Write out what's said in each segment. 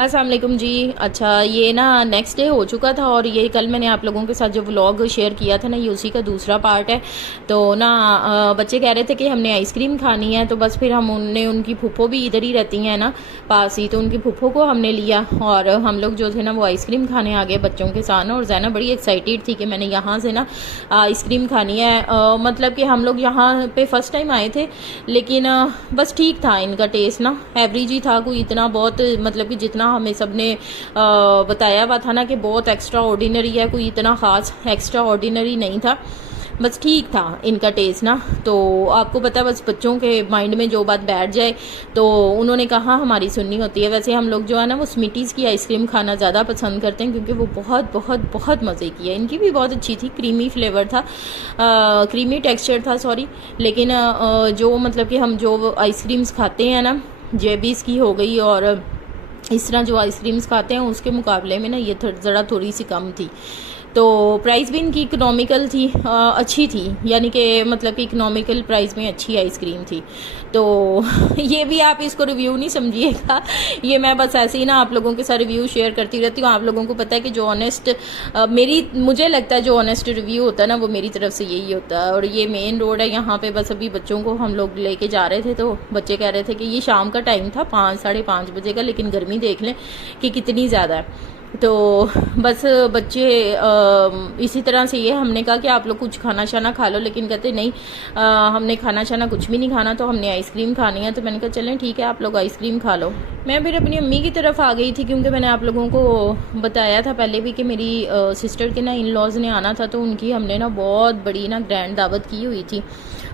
अस्सलाम वालेकुम जी। अच्छा, ये ना नेक्स्ट डे हो चुका था और ये कल मैंने आप लोगों के साथ जो व्लॉग शेयर किया था ना, ये उसी का दूसरा पार्ट है। तो ना बच्चे कह रहे थे कि हमने आइसक्रीम खानी है, तो बस फिर हम उनकी फूफो भी इधर ही रहती हैं ना पास ही, तो उनकी फूफो को हमने लिया और हम लोग जो थे ना वो आइसक्रीम खाने आ गए बच्चों के साथ ना। और जैना बड़ी एक्साइटेड थी कि मैंने यहाँ से ना आइसक्रीम खानी है। मतलब कि हम लोग यहाँ पे फ़र्स्ट टाइम आए थे, लेकिन बस ठीक था इनका टेस्ट ना, एवरेज ही था, कोई इतना बहुत मतलब कि जितना हमें सबने बताया हुआ था ना कि बहुत एक्स्ट्रा ऑर्डिनरी है, कोई इतना ख़ास एक्स्ट्रा ऑर्डिनरी नहीं था, बस ठीक था इनका टेस्ट ना। तो आपको पता है, बस बच्चों के माइंड में जो बात बैठ जाए तो उन्होंने कहा हमारी सुननी होती है। वैसे हम लोग जो है ना वो स्मीटीज़ की आइसक्रीम खाना ज़्यादा पसंद करते हैं, क्योंकि वो बहुत बहुत बहुत मज़े की है। इनकी भी बहुत अच्छी थी, क्रीमी फ्लेवर था, क्रीमी टेक्सचर था सॉरी। लेकिन जो मतलब कि हम जो आइसक्रीम्स खाते हैं ना, जेबीज़ की हो गई और इस तरह जो आइसक्रीम्स खाते हैं उसके मुकाबले में ना ये ज़रा थोड़ी सी कम थी। तो प्राइस भी इनकी इकोनॉमिकल थी, अच्छी थी, यानी कि मतलब कि इकोनॉमिकल प्राइस में अच्छी आइसक्रीम थी। तो ये भी आप इसको रिव्यू नहीं समझिएगा, ये मैं बस ऐसे ही ना आप लोगों के साथ रिव्यू शेयर करती रहती हूँ। आप लोगों को पता है कि जो ऑनेस्ट मुझे लगता है जो ऑनेस्ट रिव्यू होता है ना वो मेरी तरफ से यही होता है। और ये मेन रोड है यहाँ पे, बस अभी बच्चों को हम लोग लेके जा रहे थे तो बच्चे कह रहे थे कि ये शाम का टाइम था, 5 साढ़े 5 बजे का, लेकिन गर्मी देख लें कि कितनी ज़्यादा है। तो बस बच्चे इसी तरह से ये हमने कहा कि आप लोग कुछ खाना शाना खा लो, लेकिन कहते नहीं हमने खाना शाना कुछ भी नहीं खाना, तो हमने आइसक्रीम खानी है। तो मैंने कहा चलें ठीक है, आप लोग आइसक्रीम खा लो। मैं फिर अपनी अम्मी की तरफ आ गई थी, क्योंकि मैंने आप लोगों को बताया था पहले भी कि मेरी सिस्टर के ना इन लॉज ने आना था, तो उनकी हमने ना बहुत बड़ी ना ग्रैंड दावत की हुई थी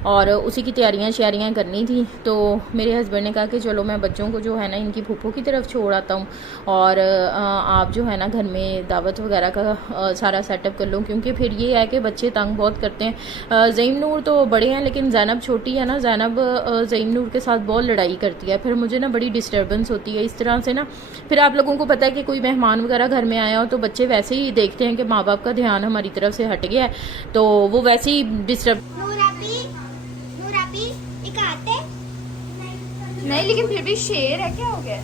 और उसी की तैयारियां श्यारियाँ करनी थी। तो मेरे हस्बैंड ने कहा कि चलो मैं बच्चों को जो है ना इनकी फूफो की तरफ छोड़ आता हूँ और आप जो है ना घर में दावत वगैरह का सारा सेटअप कर लो, क्योंकि फिर ये है कि बच्चे तंग बहुत करते हैं। ज़ईम नूर तो बड़े हैं, लेकिन ज़ैनब छोटी है ना, ज़ैनब ज़ईम नूर के साथ बहुत लड़ाई करती है, फिर मुझे ना बड़ी डिस्टर्बेंस होती है इस तरह से ना। फिर आप लोगों को पता है कि कोई मेहमान वगैरह घर में आया हो तो बच्चे वैसे ही देखते हैं कि माँ बाप का ध्यान हमारी तरफ से हट गया है, तो वो वैसे ही डिस्टर्ब नहीं, लेकिन फिर भी शेर है, क्या हो गया?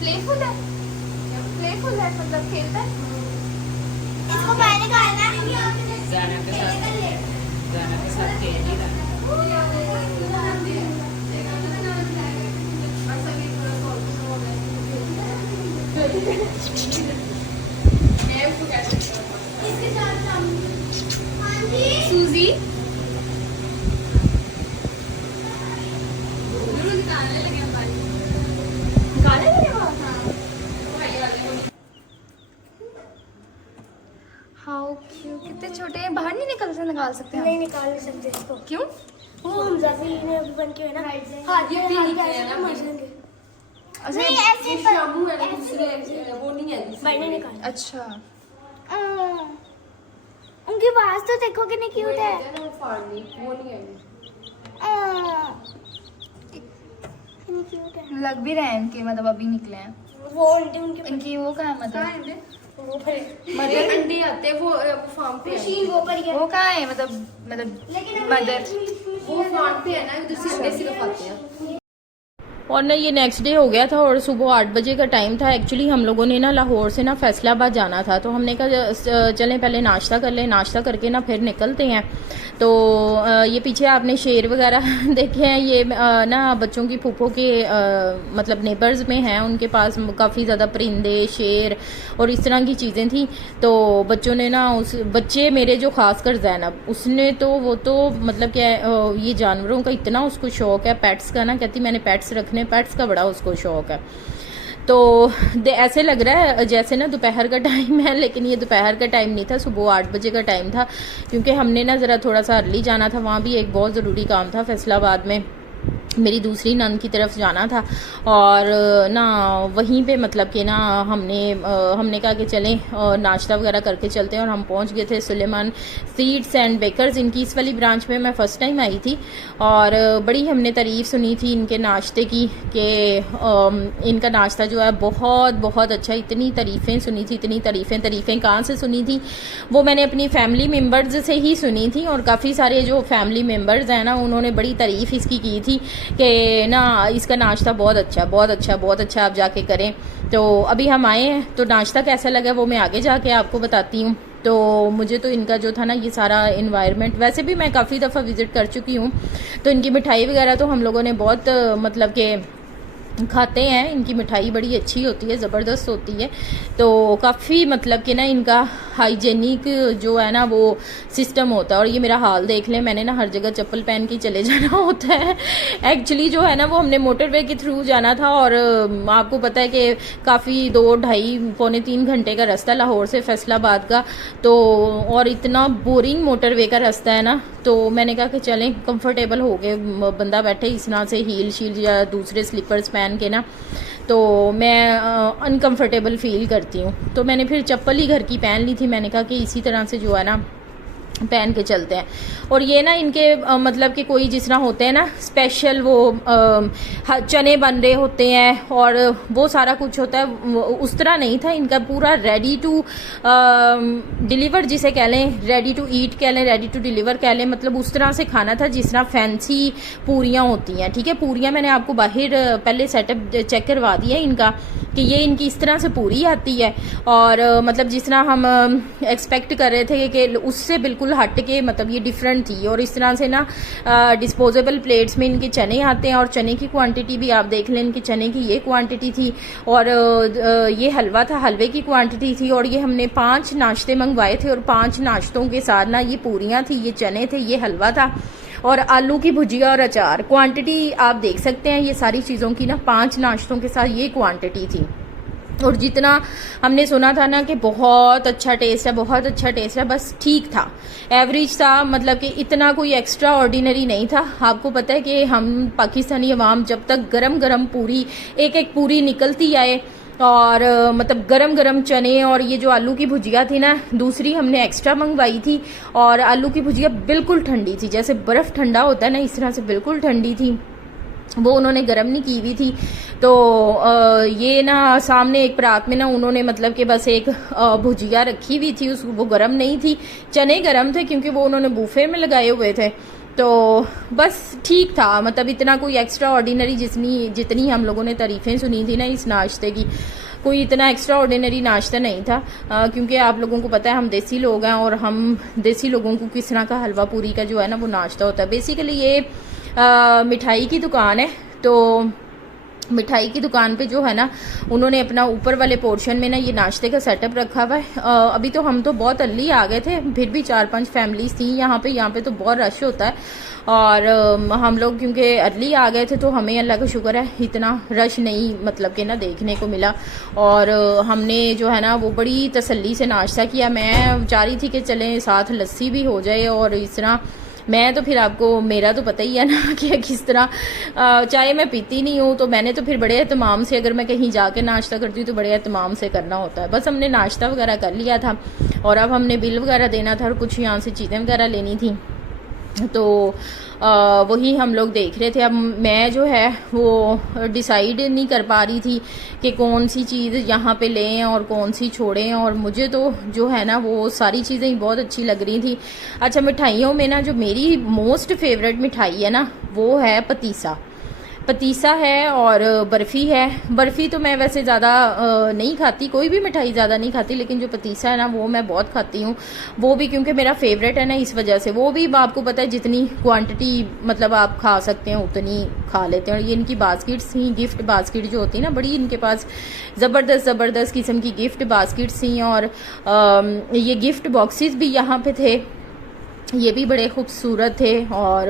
प्लेफुल है, प्लेफुल है, मतलब खेलता है। इसको मैंने कहा ना ज़ैना के साथ खेल ही रहा। सूजी हाउ क्यूट, कितने छोटे हैं, बाहर नहीं निकाल सकते हम? नहीं निकाल नहीं सकते इसको। क्यों? वो हम ने अभी बन के है ना हाथ ये ऐसे तो मर जाएंगे। नहीं ऐसे शामू है ना दूसरे, वो नहीं है, मैंने निकाला। अच्छा, उनकी आवाज तो देखो कितनी क्यूट है। वो नहीं है, कितनी क्यूट है। लग भी रहे हैं इनके, मतलब अभी निकले हैं। वो उनके इनकी वो कहाँ है, मतलब वो पर मदर अंडे आते वो फार्म पे है। मशीन वो पर वो कहाँ है, मतलब मदर वो फार्म पे है ना, उधर से अंडे सिर्फ आते हैं। और ना ये नेक्स्ट डे हो गया था और सुबह 8 बजे का टाइम था। एक्चुअली हम लोगों ने ना लाहौर से ना फैसलाबाद जाना था, तो हमने कहा चलें पहले नाश्ता कर लें, नाश्ता करके ना फिर निकलते हैं। तो ये पीछे आपने शेर वगैरह देखे हैं, ये ना बच्चों की फूफो के मतलब नेबर्स में हैं, उनके पास काफ़ी ज़्यादा परिंदे, शेर और इस तरह की चीज़ें थी। तो बच्चों ने ना बच्चे मेरे जो खासकर ज़ैनब, उसने तो वो तो मतलब क्या ये जानवरों का इतना उसको शौक है, पेट्स का ना, कहती मैंने पेट्स रखने, पेट्स का बड़ा उसको शौक है। तो ऐसे लग रहा है जैसे ना दोपहर का टाइम है, लेकिन ये दोपहर का टाइम नहीं था, सुबह 8 बजे का टाइम था, क्योंकि हमने ना ज़रा थोड़ा सा अर्ली जाना था, वहाँ भी एक बहुत ज़रूरी काम था फैसलाबाद में, मेरी दूसरी नन की तरफ जाना था। और ना वहीं पे मतलब कि ना हमने कहा कि चलें नाश्ता वगैरह करके चलते हैं, और हम पहुंच गए थे सुलेमान स्वीट्स एंड बेकर्स। इनकी इस वाली ब्रांच में मैं फ़र्स्ट टाइम आई थी और बड़ी हमने तारीफ़ सुनी थी इनके नाश्ते की कि इनका नाश्ता जो है बहुत बहुत अच्छा। इतनी तारीफ़ें सुनी थी, इतनी तारीफ़ें कहाँ से सुनी थी, वो मैंने अपनी फैमिली मेम्बर्स से ही सुनी थी, और काफ़ी सारे जो फैमिली मेम्बर्स हैं ना उन्होंने बड़ी तारीफ़ इसकी की थी कि ना इसका नाश्ता बहुत अच्छा बहुत अच्छा बहुत अच्छा, आप जाके करें। तो अभी हम आए हैं तो नाश्ता कैसा लगा वो मैं आगे जाके आपको बताती हूँ। तो मुझे तो इनका जो था ना ये सारा इन्वायरमेंट, वैसे भी मैं काफ़ी दफ़ा विज़िट कर चुकी हूँ, तो इनकी मिठाई वगैरह तो हम लोगों ने बहुत मतलब कि खाते हैं। इनकी मिठाई बड़ी अच्छी होती है, ज़बरदस्त होती है। तो काफ़ी मतलब कि ना इनका हाइजेनिक जो है ना वो सिस्टम होता है। और ये मेरा हाल देख लें, मैंने ना हर जगह चप्पल पहन के चले जाना होता है। एक्चुअली जो है ना वो हमने मोटरवे के थ्रू जाना था, और आपको पता है कि काफ़ी 2, ढाई, पौने 3 घंटे का रास्ता लाहौर से फैसलाबाद का, तो और इतना बोरिंग मोटरवे का रास्ता है ना, तो मैंने कहा कि चलें कंफर्टेबल हो गए बंदा बैठे इस तरह से हील शील या दूसरे स्लीपर्स पहन के ना, तो मैं अनकंफर्टेबल फील करती हूँ। तो मैंने फिर चप्पल ही घर की पहन ली थी। मैंने कहा कि इसी तरह से जो है ना पहन के चलते हैं। और ये ना इनके मतलब कि कोई जिस तरह होते हैं ना स्पेशल वो चने बन रहे होते हैं और वो सारा कुछ होता है, उस तरह नहीं था इनका। पूरा रेडी टू डिलीवर जिसे कह लें, रेडी टू ईट कह लें, रेडी टू डिलीवर कह लें, मतलब उस तरह से खाना था जिस तरह फैंसी पूरियाँ होती हैं। ठीक है, पूरियाँ मैंने आपको बाहर पहले सेटअप चेक करवा दिया इनका कि ये इनकी इस तरह से पूरी आती है, और मतलब जिस तरह हम एक्सपेक्ट कर रहे थे कि उससे बिल्कुल हट के, मतलब ये डिफरेंट थी। और इस तरह से ना डिस्पोजेबल प्लेट्स में इनके चने आते हैं, और चने की क्वांटिटी भी आप देख लें, इनके चने की ये क्वांटिटी थी, और ये हलवा था, हलवे की क्वांटिटी थी। और ये हमने 5 नाश्ते मंगवाए थे, और 5 नाश्तों के साथ ना ये पूरियाँ थी, ये चने थे, ये हलवा था, और आलू की भुजिया और अचार। क्वांटिटी आप देख सकते हैं ये सारी चीज़ों की ना 5 नाश्तों के साथ ये क्वांटिटी थी। और जितना हमने सुना था ना कि बहुत अच्छा टेस्ट है, बहुत अच्छा टेस्ट है, बस ठीक था, एवरेज था, मतलब कि इतना कोई एक्स्ट्रा ऑर्डिनरी नहीं था। आपको पता है कि हम पाकिस्तानी अवाम जब तक गरम गरम पूरी एक एक पूरी निकलती आए, और मतलब गरम गरम चने, और ये जो आलू की भुजिया थी ना दूसरी हमने एक्स्ट्रा मंगवाई थी, और आलू की भुजिया बिल्कुल ठंडी थी, जैसे बर्फ़ ठंडा होता है ना इस तरह से बिल्कुल ठंडी थी, वो उन्होंने गर्म नहीं की हुई थी। तो ये ना सामने एक परात में ना उन्होंने मतलब कि बस एक भुजिया रखी हुई थी, वो गर्म नहीं थी, चने गर्म थे क्योंकि वो उन्होंने बूफे में लगाए हुए थे। तो बस ठीक था, मतलब इतना कोई एक्स्ट्रा ऑर्डिनरी जितनी हम लोगों ने तारीफ़ें सुनी थी ना इस नाश्ते की, कोई इतना एक्स्ट्रा ऑर्डिनरी नाश्ता नहीं था। क्योंकि आप लोगों को पता है हम देसी लोग हैं, और हम देसी लोगों को किस तरह का हलवा पूरी का जो है ना वो नाश्ता होता है। बेसिकली ये मिठाई की दुकान है, तो मिठाई की दुकान पे जो है ना उन्होंने अपना ऊपर वाले पोर्शन में ना ये नाश्ते का सेटअप रखा हुआ है। अभी तो हम तो बहुत अर्ली आ गए थे, फिर भी 4-5 फैमिलीज थी यहाँ पे तो बहुत रश होता है, और हम लोग क्योंकि अर्ली आ गए थे तो हमें अल्लाह का शुक्र है इतना रश नहीं मतलब कि ना देखने को मिला। और हमने जो है ना वो बड़ी तसल्ली से नाश्ता किया। मैं चाह रही थी कि चलें साथ लस्सी भी हो जाए, और इस तरह मैं तो फिर आपको मेरा तो पता ही है ना कि किस तरह चाय मैं पीती नहीं हूँ, तो मैंने तो फिर बड़े एहतमाम से, अगर मैं कहीं जाके नाश्ता करती हूँ तो बड़े एहतमाम से करना होता है। बस हमने नाश्ता वगैरह कर लिया था, और अब हमने बिल वगैरह देना था, और कुछ यहाँ से चीज़ें वगैरह लेनी थी, तो वही हम लोग देख रहे थे। अब मैं जो है वो डिसाइड नहीं कर पा रही थी कि कौन सी चीज़ यहाँ पे लें और कौन सी छोड़ें, और मुझे तो जो है ना वो सारी चीज़ें ही बहुत अच्छी लग रही थी। अच्छा, मिठाइयों में ना जो मेरी मोस्ट फेवरेट मिठाई है ना वो है पतीसा है और बर्फ़ी है। बर्फ़ी तो मैं वैसे ज़्यादा नहीं खाती, कोई भी मिठाई ज़्यादा नहीं खाती, लेकिन जो पतीसा है ना वो मैं बहुत खाती हूँ, वो भी क्योंकि मेरा फेवरेट है ना इस वजह से। वो भी आपको पता है जितनी क्वांटिटी मतलब आप खा सकते हैं उतनी खा लेते हैं। और ये इनकी बास्केट्स थी, गिफ्ट बास्केट जो होती है ना, बड़ी इनके पास ज़बरदस्त किस्म की गिफ्ट बास्केट्स थी, और ये गिफ्ट बॉक्सेस भी यहाँ पे थे, ये भी बड़े खूबसूरत थे। और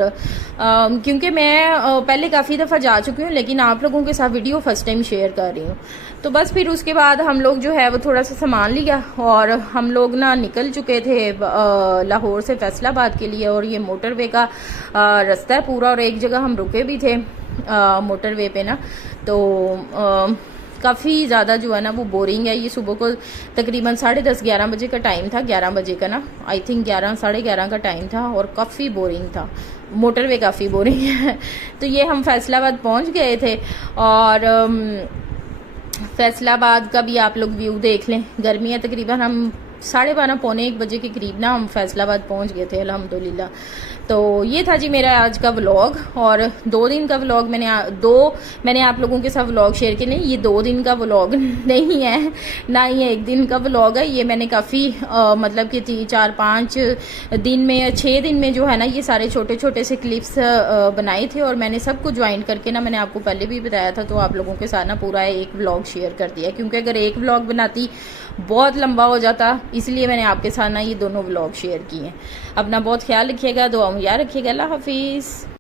क्योंकि मैं पहले काफ़ी दफ़ा जा चुकी हूँ, लेकिन आप लोगों के साथ वीडियो फर्स्ट टाइम शेयर कर रही हूँ। तो बस फिर उसके बाद हम लोग जो है वो थोड़ा सा सामान लिया, और हम लोग ना निकल चुके थे लाहौर से फैसलाबाद के लिए। और ये मोटरवे का रास्ता है पूरा, और एक जगह हम रुके भी थे मोटरवे पे ना, तो काफ़ी ज़्यादा जो है ना वो बोरिंग है। ये सुबह को तकरीबन 10:30-11 बजे का टाइम था, 11 बजे का ना, आई थिंक 11-11:30 का टाइम था, और काफ़ी बोरिंग था, मोटरवे काफ़ी बोरिंग है। तो ये हम फैसलाबाद पहुंच गए थे, और फैसलाबाद का भी आप लोग व्यू देख लें। गर्मी है, तकरीबन हम 12:30 पौने 1 बजे के करीब ना हम फैसलाबाद पहुंच गए थे अल्हम्दुलिल्लाह। तो ये था जी मेरा आज का व्लॉग, और 2 दिन का व्लॉग मैंने आप लोगों के साथ व्लॉग शेयर किए। नहीं, ये 2 दिन का व्लॉग नहीं है, ना ये 1 दिन का व्लॉग है। ये मैंने काफ़ी मतलब कि 4-5 दिन में, 6 दिन में जो है ना, ये सारे छोटे छोटे से क्लिप्स बनाए थे, और मैंने सबको ज्वाइन करके ना, मैंने आपको पहले भी बताया था, तो आप लोगों के साथ ना पूरा एक व्लॉग शेयर कर दिया, क्योंकि अगर एक व्लॉग बनाती बहुत लंबा हो जाता, इसलिए मैंने आपके साथ ना ये दोनों व्लॉग शेयर किए हैं। अपना बहुत ख्याल रखिएगा, दुआ में याद रखिएगा। अल्लाह हाफिज़।